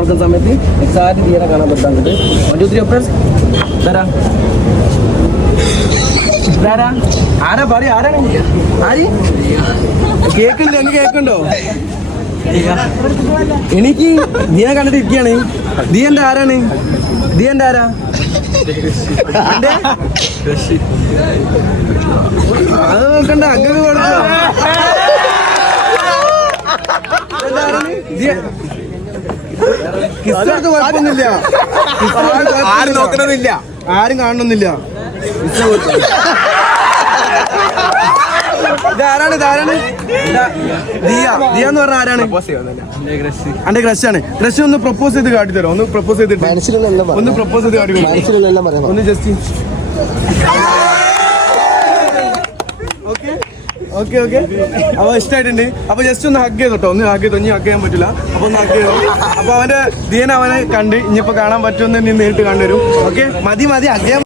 നടക്കുന്ന സമയത്ത് എക്സാക്ട് ദിയനെ കാണാൻ പറ്റാൻ ആരാ പറയും ആരാണ് ആര് കേക്കുണ്ടോ എനിക്ക് കേക്കുണ്ടോ എനിക്ക് ദിയനെ കണ്ടിട്ട് ഇരിക്കുകയാണ് ദിയന്റെ ആരാണ് ദിയന്റെ ആരാ അത് നോക്കണ്ട അങ്ങനെ കുഴപ്പമൊന്നുമില്ല ആരും നോക്കണമെന്നില്ല ആരും കാണണമെന്നില്ല ഇതാരാണ് ദിയ ദിയ എന്ന് പറഞ്ഞ ആരാണ് എന്റെ ക്രഷാണ് ക്രഷ് ഒന്ന് പ്രപ്പോസ് ചെയ്ത് കാട്ടിത്തരോ ഒന്ന് പ്രപ്പോസ് ചെയ്തിട്ട് ഒന്ന് പ്രപ്പോസ് ചെയ്ത് കാട്ടി ഒന്ന് ജസ്റ്റ് ഓക്കെ അപ്പൊ ഇഷ്ടമായിട്ടുണ്ട് അപ്പൊ ജസ്റ്റ് ഒന്ന് ഹഗ് ചെയ്തോട്ടോ ഒന്ന് ഹഗ് ചെയ്തോ ഇനി ഹഗ് ചെയ്യാൻ പറ്റില്ല അപ്പൊ ഒന്ന് ഹഗ് ചെയ്തോ അപ്പൊ അവന്റെ ദിയനെ അവനെ കണ്ട് ഇനിയിപ്പോ കാണാൻ പറ്റുമെന്ന് നേരിട്ട് കണ്ടുവരും ഓക്കെ മതി ഹഗ് ചെയ്യാൻ